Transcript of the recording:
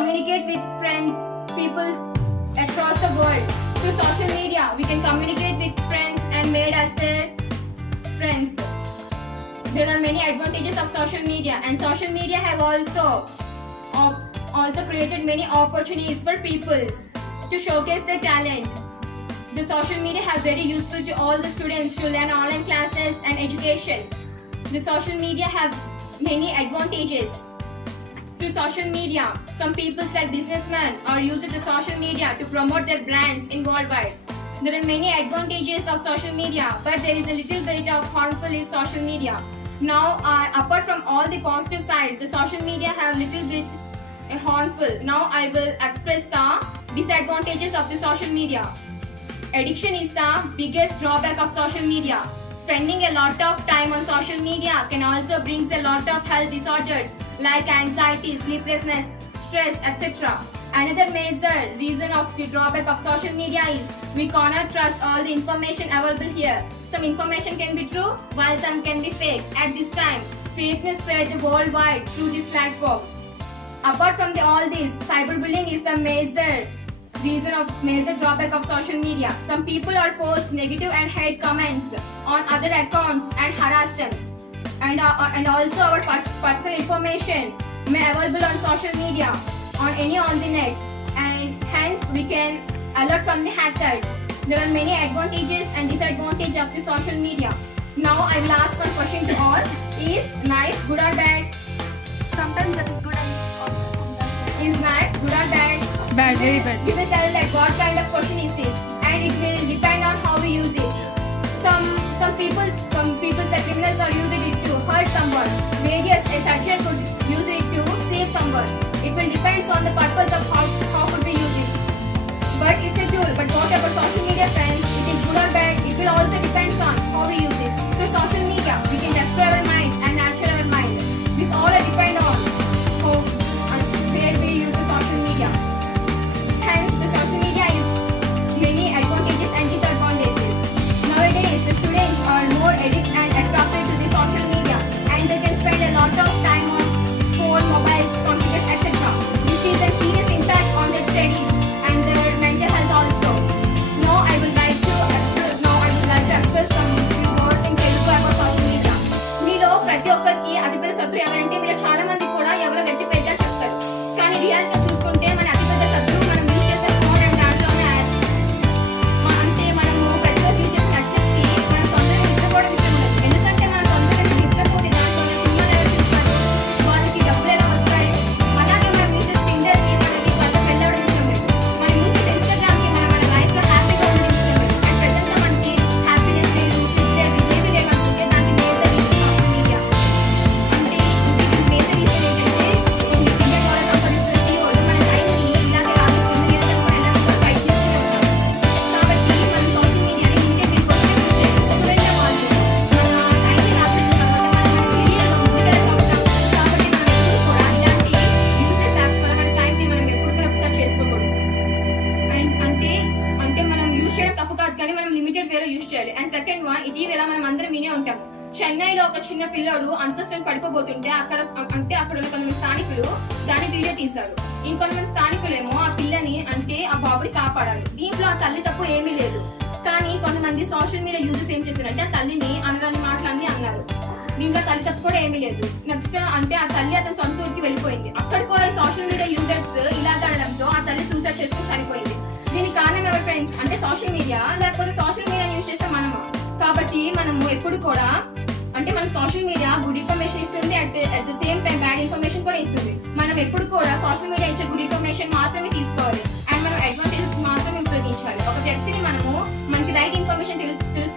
communicate with friends, people across the world. Through social media, we can communicate with friends and made us their friends. There are many advantages of social media, and social media have also created many opportunities for people to showcase their talent. The social media have very useful to all the students to learn online classes and education. The social media have many advantages. Through social media, some people like businessmen are using the social media to promote their brands in worldwide. There are many advantages of social media, but there is a little bit of harmful in social media. Now, apart from all the positive sides, the social media have little bit harmful. Now, I will express the disadvantages of the social media. Addiction is the biggest drawback of social media. Spending a lot of time on social media can also bring a lot of health disorders like anxiety, sleeplessness, stress, etc. Another major reason of the drawback of social media is we cannot trust all the information available here. Some information can be true while some can be fake. At this time, fake news spread worldwide through this platform. Apart from all this, cyberbullying is a major drawback of social media. Some people are post negative and hate comments on other accounts and harass them. And also our personal information may available on social media on the net, and hence we can alert from the hackers. There are many advantages and disadvantages of the social media. Now I will ask one question to all: is knife good or bad? Sometimes that is good and Is knife good or bad? Bad, very bad. You will tell that what kind of question is this, and it will depend on how we use it. Some people that criminals are using it to hurt someone. Various a surgeon could use it to save someone. It will depend on the purpose of how could we use it. But it's a tool. But what about social media, friends? It is good or bad? It will also depend on how we use it. Through social media, we can destroy our mind and nurture our mind. This all depend on how where we use the social media. Hence, the social media is many advantages and disadvantages. Nowadays, the students are more addicted and attracted to the social media, and they can spend a lot of time on phone, mobiles, computers, etc. This is a serious impact on their studies and their mental health also. Now I would like to express some few words in Telugu about social media. మీలో ప్రతి ఒక్కరికి అతిపెద్ద శత్రువు ఎవరంటే మీరు చాలా మంది కూడా ఎవరో వ్యక్తి పేరుగా చెప్తారు. కానీ రియాలిటీ చూసుకుంటే మన అతిపెద్ద శత్రువు మనం యూజ్ చేసే ఫోన్ అండ్ దాంట్లోనే అంటే మనము ప్రతిరోజు యూజ్ చేసే నచ్చకి మనం తొందరగా నిద్రపోవడం ఇష్టం ఉండదు. ఎందుకంటే మనం తొందరగా నిద్రపోతే దాంట్లోనే సినిమాలు ఎలా చూస్తారు, వాళ్ళకి డబ్బులు ఎలా వస్తాయి. అలాగే మనం యూజ్ చేసే టిండర్కి మనకి వాళ్ళకి వెళ్ళడం ఇష్టం లేదు. మనం యూజ్ చేసే ఇన్స్టాగ్రామ్కి మన లైఫ్లో హ్యాపీగా ఉండడం ఇష్టం లేదు. అండ్ ప్రెజెంట్గా మనకి హ్యాపీనెస్ లేదు, సిక్ లేదు, ఏమీ లేదు అనుకుంటే దానికి మేజర్ సోషల్ మీడియా. అంటే మేజర్ రీజన్ ఏంటంటే కొన్ని చిన్న వాళ్ళతో ప్రతి వాళ్ళు మన టైంని ఇలాగే రాసుకుని నిరంతరం వెళ్ళడానికి ప్రయత్నిస్తూనే ఉంటాం. కాబట్టి మనం సోషల్ మీడియాని ఇంటర్నెట్ కోసం యూజ్ చేయాలి. ఒకవేళ వాళ్ళు మన టైంని రాసేసిన తర్వాత మనం కెరియర్లో ముందుకెళ్ళగలుగుతాం. కాబట్టి మనం ఎప్పుడు కూడా ఇలాంటి యూస్లెస్ యాప్స్ వల్ల మన టైంని మనం ఎప్పుడు కూడా వృధా చేసుకోకూడదు. అంటే మనం యూజ్ చేయడం తప్పు కాదు, కానీ మనం లిమిటెడ్ వేలో యూజ్ చేయాలి. అండ్ సెకండ్ వన్, ఇటీవల మనం అందరం వినే ఉంటాం, చెన్నైలో ఒక చిన్న పిల్లోడు అంతస్తుని పడిపోబోతుంటే అక్కడ ఉన్న కొంతమంది స్థానికులు దాని వీడియో తీశారు. ఇంకొంతమంది స్థానికులేమో ఆ పిల్లని ఆ బాబుని కాపాడాలి. దీంట్లో ఆ తల్లి తప్పు ఏమీ లేదు. కానీ కొంతమంది సోషల్ మీడియా యూజర్స్ ఏం చేశారంటే ఆ తల్లిని అనరాని మాటలన్నీ అన్నారు. దీంట్లో తల్లి తప్పు కూడా ఏమీ లేదు. నెక్స్ట్ ఆ తల్లి అతని సొంత ఊరికి వెళ్ళిపోయింది. అక్కడ కూడా సోషల్ మీడియా యూజర్స్ ఇలా అనడంతో ఆ తల్లి సూసైడ్ చేసుకుని చనిపోయింది. దీనికి కారణం ఎవరి ఫ్రెండ్స్ అంటే సోషల్ మీడియా, లేకపోతే సోషల్ మీడియా యూజ్ చేస్తే మనము. కాబట్టి మనము ఎప్పుడు కూడా మన సోషల్ మీడియా గుడ్ ఇన్ఫర్మేషన్ ఇస్తుంది, at the same time bad information కూడా ఇస్తుంది. మనం ఎప్పుడు కూడా సోషల్ మీడియా ఇచ్చే గుడ్ ఇన్ఫర్మేషన్ మాత్రమే తీసుకోవాలి, అండ్ మనం అడ్వాంటేజెస్ మాత్రమే ఉపయోగించాలి. ఒక వ్యక్తిని మనకి రైట్ ఇన్ఫర్మేషన్ తెలుసు